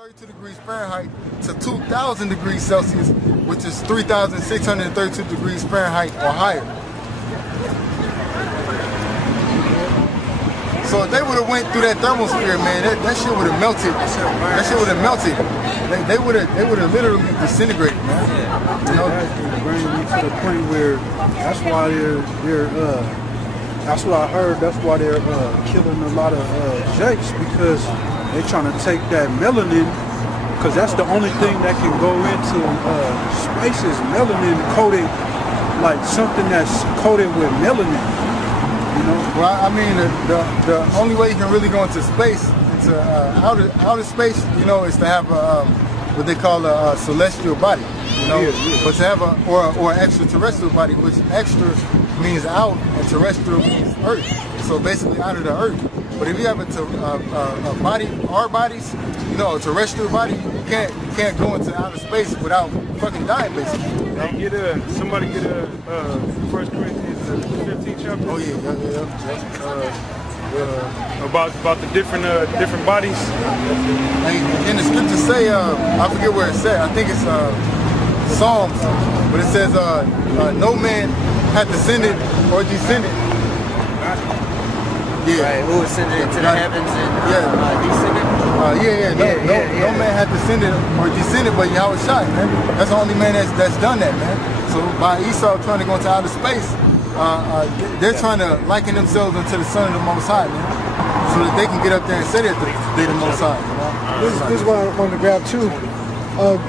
32 degrees Fahrenheit to 2,000 degrees Celsius, which is 3,632 degrees Fahrenheit or higher. So if they would have went through that thermosphere, man, that shit would have melted. That shit would have melted. They would have literally disintegrated, man. You know, bringing me to the point where that's why that's what I heard. That's why they're killing a lot of jakes, because they're trying to take that melanin, because that's the only thing that can go into space is melanin coated, like something that's coated with melanin. You know? Well, I mean, the only way you can really go into space, into outer space, you know, is to have what they call a celestial body. You know, but to have or extraterrestrial body, which extra means out and terrestrial means Earth. So basically out of the Earth. But if you have a body, our bodies, you know, a terrestrial body, you can't go into outer space without fucking dying, basically. You know? Somebody get a 1 Corinthians 15 chapter. Oh yeah. About the different bodies. And the scriptures say, I forget where it said. I think it's Psalms, but it says no man hath descended or descended. Yeah. Right, who ascended into the heavens and descended? No man hath descended or descended but YAHAWASHI, man. That's the only man that's done that, man. So by Esau trying to go into outer space, they're trying to liken themselves unto the Son of the Most High, man, so that they can get up there and say that they're the Most High. You know? This is what I wanted to grab too.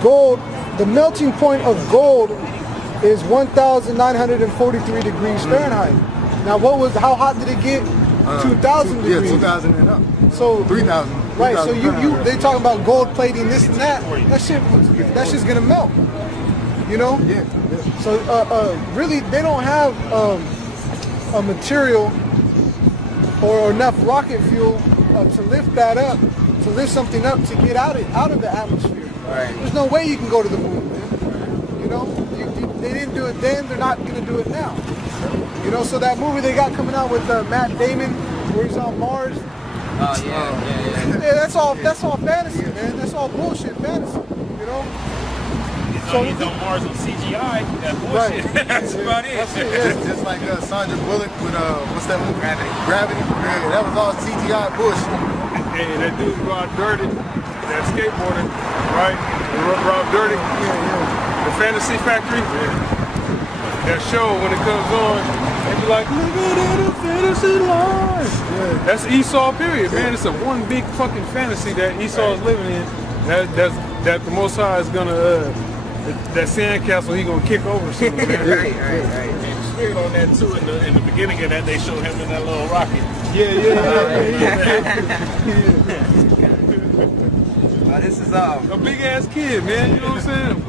Gold, the melting point of gold is 1,943 degrees Fahrenheit. Now, how hot did it get? 2,000 degrees. Yeah, 2,000 and up. So 3,000. Right. So they talking about gold plating this and that. That shit's gonna melt. You know? Yeah. So really, they don't have a material or enough rocket fuel to lift that up, to lift something up to get out of the atmosphere. Right. There's no way you can go to the moon, man. You know? They didn't do it then. They're not gonna do it now. You know? So that movie they got coming out with Matt Damon, where he's on Mars. Oh yeah. Yeah, that's all fantasy, man. That's all bullshit fantasy, you know? So he's on Mars on CGI, that bullshit. Right. That's about it. That's it. Just like Sandra Bullock with, what's that movie? Gravity. Yeah, that was all CGI bullshit. Hey, that dude Rob Dirty, that skateboarder, right? Rob Dirty. Yeah. The Fantasy Factory. That show, when it comes on, they be like, look at the fantasy life. Yeah. That's Esau, period, man. It's a one big fucking fantasy that Esau is living in. That the Most High is gonna, that sandcastle he gonna kick over soon. Right. And straight on that too. In the beginning of that, they showed him in that little rocket. This is a big ass kid, man. You know what I'm saying?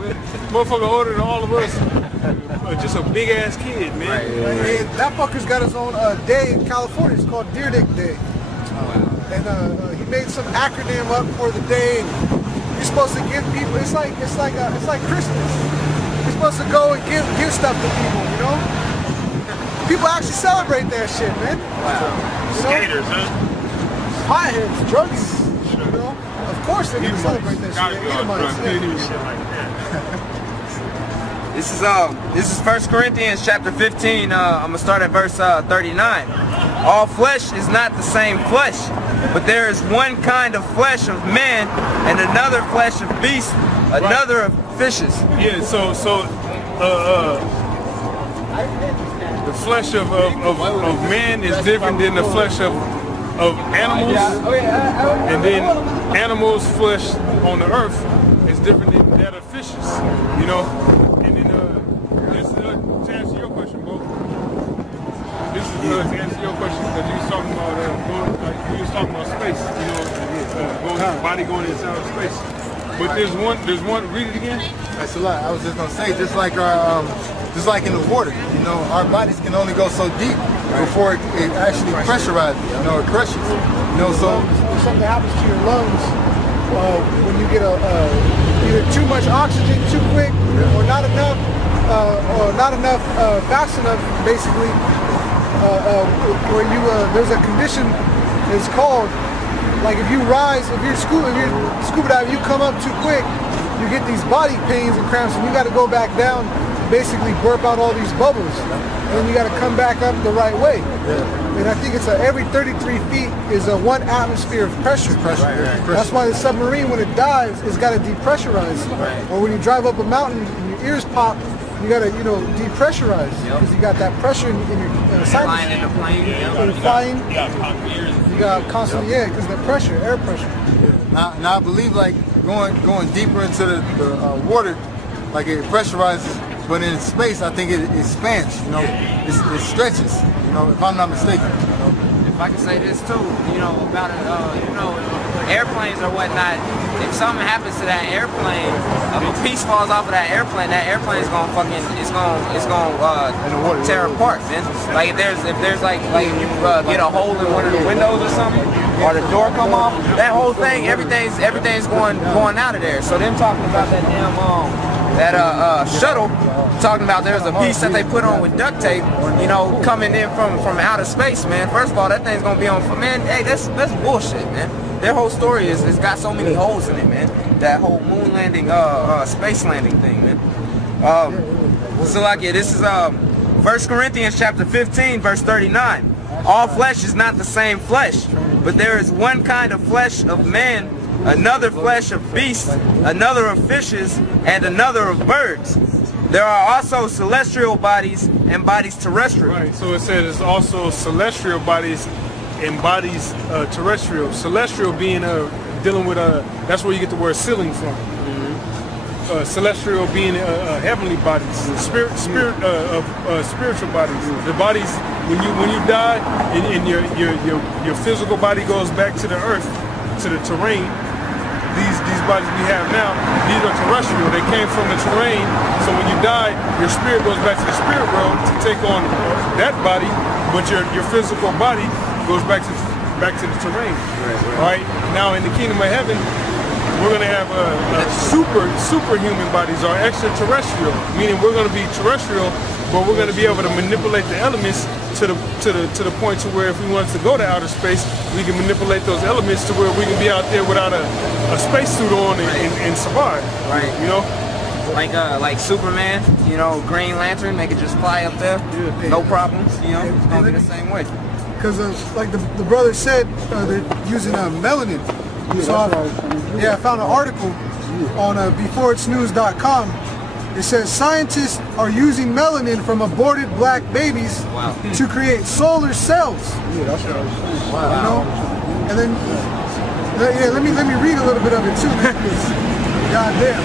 Motherfucker older than all of us. Just a big ass kid, man. Right. That fucker's got his own day in California. It's called Deer Dick Day. And he made some acronym up for the day. And you're supposed to give people. It's like Christmas. You're supposed to go and give stuff to people. You know. People actually celebrate that shit, man. Wow. Skaters, huh? Potheads, druggies. You know. Of course they're gonna celebrate that shit. This is 1 Corinthians chapter 15. I'm gonna start at verse 39. All flesh is not the same flesh, but there is one kind of flesh of men, and another flesh of beasts, another of fishes. Yeah. So the flesh of man is different than the flesh of animals, and then animals' flesh on the earth is different than that of fishes, you know. And then this to answer your question, Bo. This is to answer your question, because you was talking about space, you know, body going into outer space. But there's one. Read it again. That's a lot. I was just gonna say, just like in the water, you know, our bodies can only go so deep before it actually pressurizes, you know, it crushes. You know, so if something happens to your lungs when you get either too much oxygen too quick or not enough fast enough, basically, where you there's a condition. It's called like if you rise, if you're scuba diving, you come up too quick, you get these body pains and cramps, and you got to go back down, basically burp out all these bubbles, and then you got to come back up the right way. And I think it's every 33 feet is a 1 atmosphere of pressure. That's why the submarine, when it dives, it's got to depressurize. Or when you drive up a mountain and your ears pop, you got to, you know, depressurize because you got that pressure in your sinus. Flying in the plane. When you're flying, you got constantly, because the pressure, air pressure. Now I believe like going deeper into the water, like it pressurizes. But in space, I think it expands, you know, it stretches, you know, if I'm not mistaken. You know? If I can say this too, you know, about it, you know, airplanes or whatnot, if something happens to that airplane, if a piece falls off of that airplane is gonna fucking, it's gonna tear apart, man. Like if there's like if you get a hole in one of the windows or something, or the door come off, that whole thing, everything's going out of there. So them talking about that damn shuttle, talking about there's a piece that they put on with duct tape, you know, coming in from outer space, man. First of all, that thing's gonna be on, man, hey, that's bullshit, man. Their whole story it's got so many holes in it, man. That whole moon landing, space landing thing, man. So like, yeah, this is 1 Corinthians chapter 15, verse 39. All flesh is not the same flesh, but there is one kind of flesh of man, another flesh of beasts, another of fishes, and another of birds. There are also celestial bodies and bodies terrestrial. Right, so it says it's also celestial bodies and bodies terrestrial. Celestial being dealing with that's where you get the word ceiling from. Celestial being heavenly bodies, spiritual bodies. The bodies when you die and your physical body goes back to the earth, to the terrain. These bodies we have now, these are terrestrial. They came from the terrain. So when you die, your spirit goes back to the spirit world to take on that body, but your physical body goes back to the terrain. All right. Now in the kingdom of heaven, we're gonna have superhuman bodies, or extraterrestrial, meaning we're gonna be terrestrial, but we're gonna be able to manipulate the elements to the point to where if we wanted to go to outer space, we can manipulate those elements to where we can be out there without a spacesuit on and survive. Right. You know? Like Superman, you know, Green Lantern, they could just fly up there, no problems, you know, it's gonna be the same way. Because like the brother said, they're using melanin. So I found an article on beforeitsnews.com. It says scientists are using melanin from aborted black babies to create solar cells. Yeah, that's what I was saying. Wow. You know? And then, let me read a little bit of it too. Goddamn.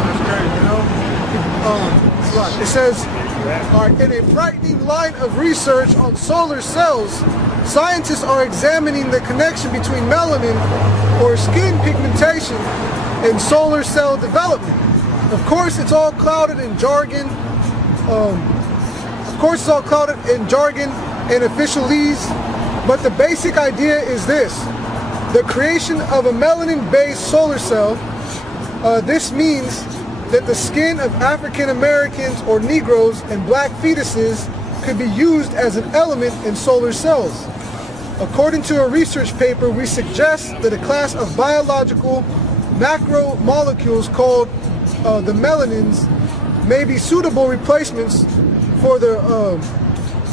That's crazy, you know? It says, in a frightening line of research on solar cells, scientists are examining the connection between melanin, or skin pigmentation, and solar cell development. Of course, it's all clouded in jargon. And officialese, but the basic idea is this: the creation of a melanin-based solar cell. This means that the skin of African Americans or Negroes and black fetuses could be used as an element in solar cells. According to a research paper, we suggest that a class of biological macromolecules called the melanins may be suitable replacements for the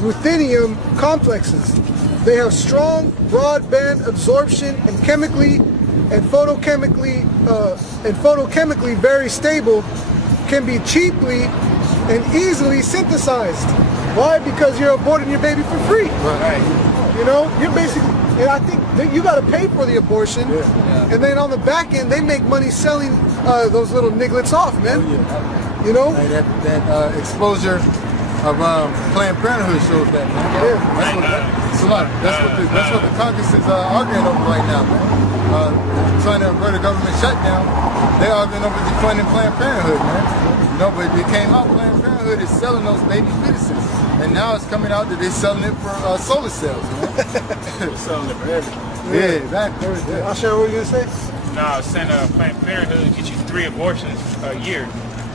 ruthenium complexes. They have strong broadband absorption and photochemically very stable, can be cheaply and easily synthesized. Why? Because you're aborting your baby for free. Right. You know, you're basically, and I think that you got to pay for the abortion, and then on the back end they make money selling those little nigglets off, man. You know, like that exposure of Planned Parenthood shows that, man. That's what the Congress is arguing over right now, man. Trying to avert a government shutdown. They're arguing over defunding Planned Parenthood, man. You know, but it came out Planned Parenthood is selling those baby fetuses, and now it's coming out that they're selling it for solar cells, man. They're selling it for everything. Yeah, exactly. I'll show what you gonna say. No, I was saying Planned Parenthood gets you 3 abortions a year.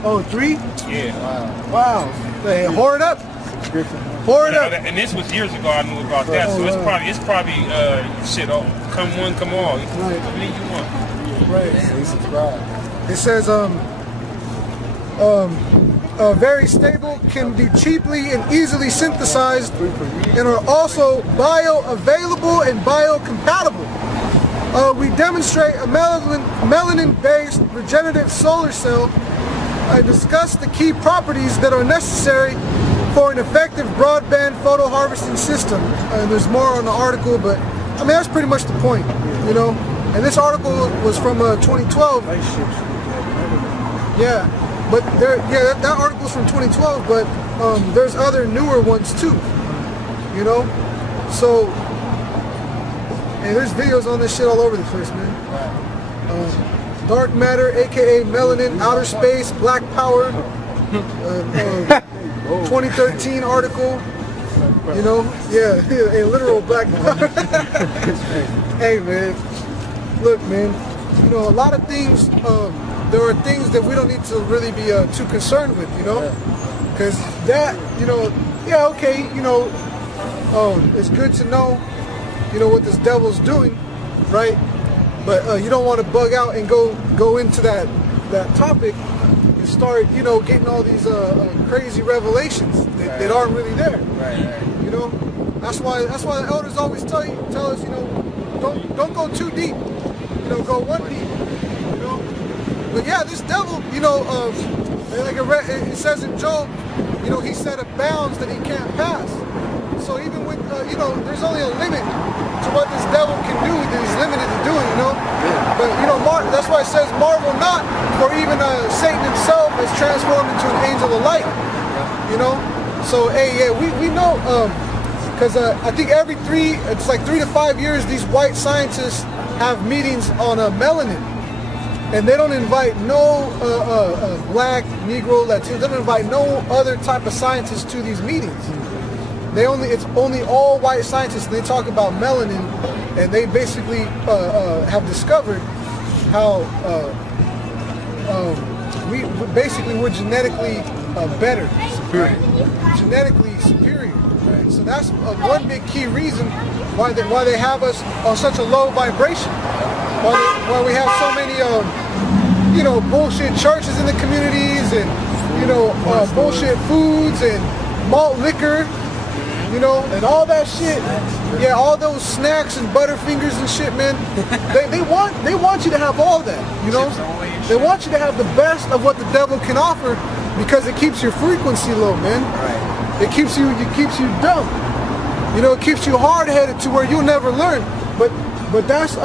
Oh, 3? Yeah. Wow. Hey, whore it up. Pour it up. And this was years ago. I knew about that, so it's probably shit. Oh, come one, come all. Right. I mean, you want. Right. Say subscribe. It says very stable, can be cheaply and easily synthesized, and are also bioavailable and biocompatible. We demonstrate a melanin-based regenerative solar cell. I discuss the key properties that are necessary for an effective broadband photo harvesting system. There's more on the article, but I mean that's pretty much the point, you know. And this article was from 2012. Yeah, but that article's from 2012. But there's other newer ones too, you know. So, and there's videos on this shit all over the place, man. Dark matter, aka melanin, outer space, black power. 2013 article. You know, yeah, a literal black power. Hey, man. Look, man, you know, a lot of things, there are things that we don't need to really be too concerned with, you know, because that, you know, yeah, okay, you know, it's good to know, you know, what this devil's doing, right? But you don't want to bug out and go into that topic and start, you know, getting all these crazy revelations that aren't really there. Right. You know, that's why the elders always tell us, you know, don't go too deep. You know, go one deep, you know. But yeah, this devil, you know, like it says in Job, you know, he set up bounds that he can't pass. So even with, you know, there's only a limit to what this devil can do that he's limited to doing, you know. Yeah. But, you know, that's why it says, marvel not, for even Satan himself is transformed into an angel of light, you know. So, hey, yeah, we know, because I think it's like 3 to 5 years, these white scientists have meetings on melanin, and they don't invite no black, Negro, Latino. They don't invite no other type of scientists to these meetings. It's only all white scientists. And they talk about melanin, and they basically have discovered how we're genetically better, genetically superior. So that's one big key reason why they have us on such a low vibration. Why we have so many you know, bullshit churches in the communities, and you know, bullshit foods and malt liquor, you know, and all that shit. Yeah, all those snacks and Butterfingers and shit, man. They want you to have all that, you know. They want you to have the best of what the devil can offer, because it keeps your frequency low, man. It keeps you dumb. You know, it keeps you hard-headed to where you'll never learn. But that's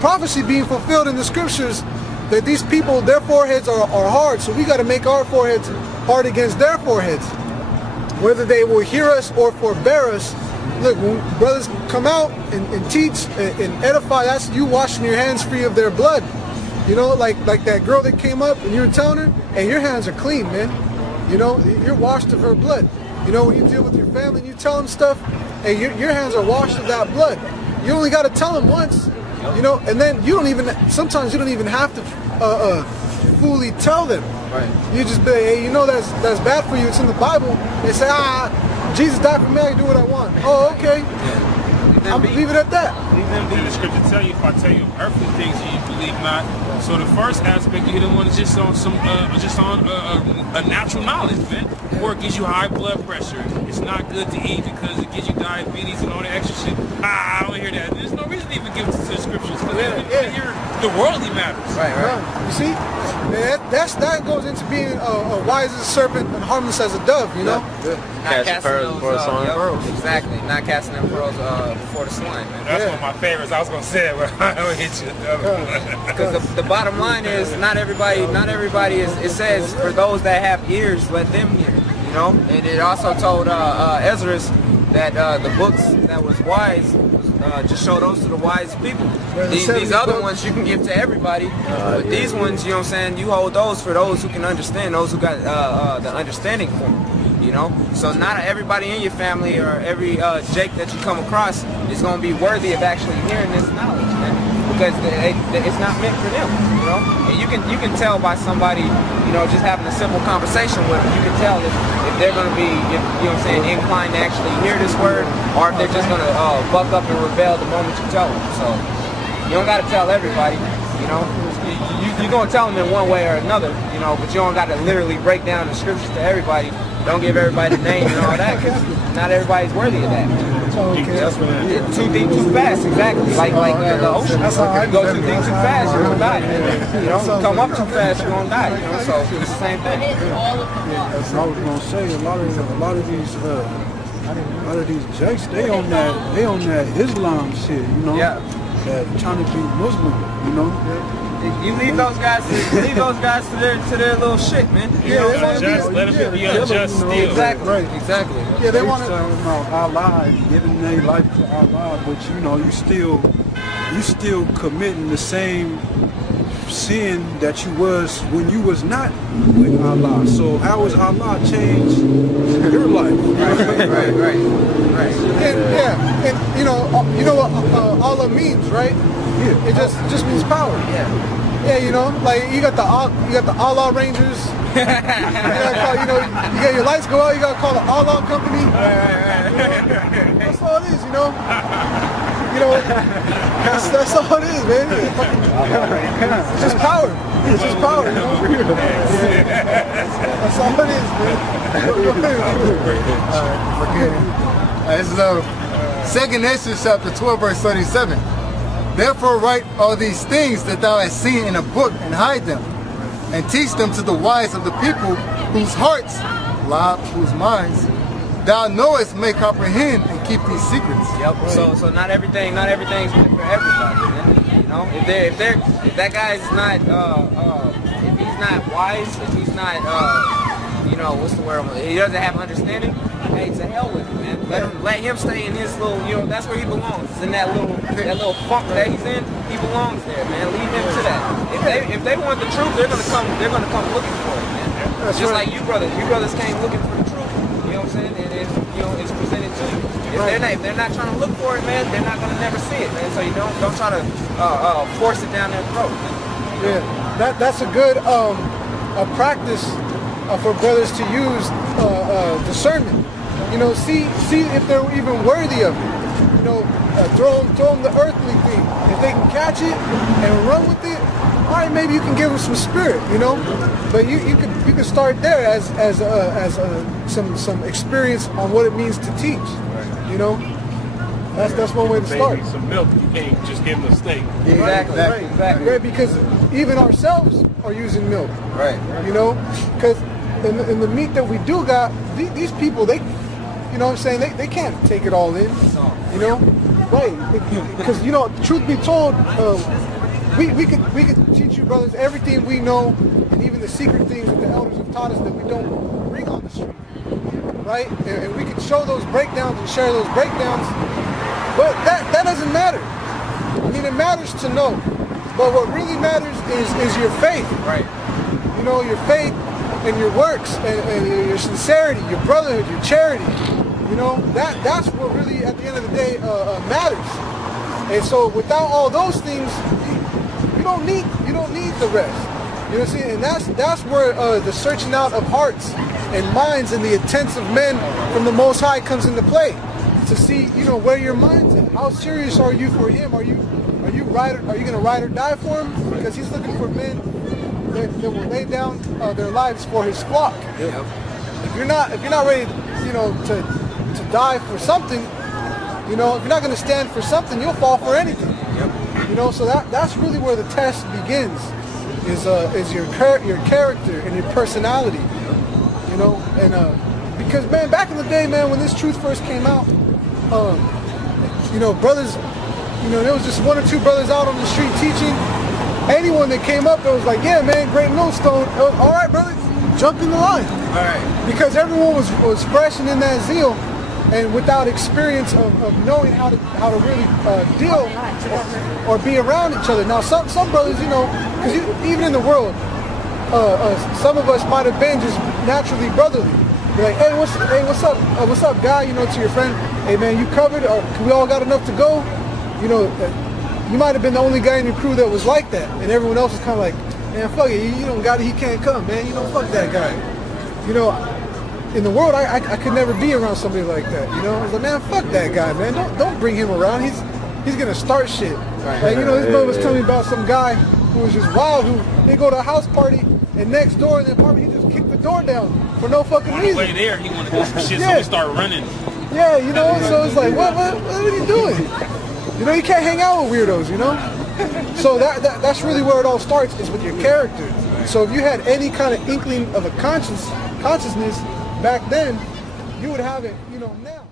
prophecy being fulfilled in the scriptures, that these people, their foreheads are hard, so we got to make our foreheads hard against their foreheads. Whether they will hear us or forbear us. Look, when brothers come out and teach and edify, that's you washing your hands free of their blood. You know, like that girl that came up and you were telling her, hey, your hands are clean, man. You know, you're washed of her blood. You know, when you deal with your family and you tell them stuff, hey, your hands are washed of that blood. You only got to tell them once, you know, and then sometimes you don't even have to fully tell them. Right. You just be like, hey, you know that's bad for you. It's in the Bible. They say, Jesus died for me. I can do what I want. Oh, okay. I'm gonna leave it at that. The scripture tell you, if I tell you earthly things, you believe not. So the first aspect you hit on is just on a natural knowledge, man. Pork gives you high blood pressure. It's not good to eat because it gives you diabetes and all the extra shit. I don't hear that. There's no reason to even give it to the scriptures, because the worldly matters. Right. You see, man, that goes into being wise as a serpent and harmless as a dove. You know. Not casting those pearls. Exactly. Not casting them pearls before the swine, man. That's one of my favorites. I was gonna say it, but I don't hit you. Because the bottom line is, not everybody is. It says, for those that have ears, let them hear. You know, and it also told Ezra that the books that was wise, just show those to the wise people. These other ones you can give to everybody, but these ones, you know what I'm saying, you hold those for those who can understand, those who got the understanding for them. You know, so not everybody in your family or every Jake that you come across is going to be worthy of actually hearing this knowledge, man, because it's not meant for them. You know, and you you can tell by somebody, you know, just having a simple conversation with them. You can tell if they're going to be, you know what I'm saying, inclined to actually hear this word, or if they're just going to buck up and rebel the moment you tell them. So you don't got to tell everybody, you know. You're going to tell them in one way or another, you know, but you don't got to literally break down the scriptures to everybody. Don't give everybody the name and all that, because not everybody's worthy of that. Too deep, too fast, exactly. Like the ocean. You go too deep, too fast, you're gonna die. You know, come up too fast, you're gonna die. You know, so it's the same thing. I was gonna say a lot of these jakes, they on that Islam shit, you know. Yeah. Trying to be Muslim, you know. You leave those guys to their little shit, man. You know what I'm saying? Let them be unjust still. Exactly. Right. Exactly. Yeah, they want to talk about Allah and giving their life to Allah, but you know, you still committing the same sin that you was when you was not with Allah. So how has Allah changed your life? Right. And you know what Allah means, right? Yeah. It just means power. Yeah, you know, like you got the Allah Rangers. You got your lights go out. You gotta call the Allah company. That's all it is, you know. You know, that's all it is, man. It's just power. It's just power, you know. That's all it is, man. This is 2 Ezra chapter 12, verse 37. Therefore write all these things that thou hast seen in a book, and hide them, and teach them to the wise of the people, whose hearts, whose minds, thou knowest may comprehend and keep these secrets. Yep. So not everything's meant for everybody, man. You know, if that guy's not if he's not wise, if he's not you know, what's the word? He doesn't have understanding. Hey, to hell with him, man. Let him stay in his little, you know, that's where he belongs. It's in that little funk that he's in. He belongs there, man. Leave him to that. If they want the truth, they're gonna come looking for it, man. That's just right. like you brothers came looking for the truth. You know what I'm saying? And it's presented to you. If they're not trying to look for it, man, they're not gonna never see it, man. So you don't try to force it down their throat, man. Yeah, that's a good a practice for brothers to use discernment. You know, see if they're even worthy of it. You know, throw them the earthly thing. If they can catch it and run with it, all right, maybe you can give them some spirit. You know, but you can start there as some experience on what it means to teach. You know, that's one way to start. Baby, some milk, you can't just give them a steak. Exactly. Right, because even ourselves are using milk. Right. You know, because in the meat that we do got, these people, they, you know what I'm saying, they can't take it all in. You know, right? Because, you know, truth be told, we could teach you brothers everything we know, and even the secret things that the elders have taught us that we don't bring on the street. Right? And we could show those breakdowns and share those breakdowns, but that doesn't matter. I mean, it matters to know, but what really matters is your faith. Right. You know, your faith and your works and your sincerity, your brotherhood, your charity. You know, that's what really at the end of the day matters. And so without all those things, you don't need the rest. You know what I'm saying? And that's where the searching out of hearts and minds and the intents of men from the Most High comes into play. To see, you know, where your mind's at. How serious are you for him? Are you gonna ride or die for him? Because he's looking for men that will lay down their lives for his flock. Yep. If you're not ready, you know, to die for something, you know, if you're not gonna stand for something, you'll fall for anything. Yep. You know, so that's really where the test begins. Is your character and your personality. You know, and because man, back in the day, man, when this truth first came out, you know, brothers, you know, there was just one or two brothers out on the street teaching. Anyone that came up that was like, yeah, man, Great Millstone, all right, brother, jump in the line. All right. Because everyone was fresh and in that zeal, and without experience of knowing how to really deal or be around each other. Now, some brothers, you know, because even in the world, some of us might have been just naturally brotherly. Be like, hey, what's up, guy? You know, to your friend, hey, man, you covered? Or we all got enough to go? You know, you might have been the only guy in your crew that was like that, and everyone else was kind of like, man, fuck it, you don't got it, he can't come, man, you know, fuck that guy. You know, in the world, I could never be around somebody like that, you know? I was like, man, fuck that guy, man, don't bring him around, he's gonna start shit. Like, you know, his brother was telling me about some guy who was just wild, who, they go to a house party, and next door in the apartment, he just kicked the door down for no fucking reason. On the way there, he wanted to do some shit, so he started running. Yeah, you know, so it's like, what are you doing? You know, you can't hang out with weirdos, you know? So that's really where it all starts, is with your character. So if you had any kind of inkling of a consciousness back then, you would have it, you know, now.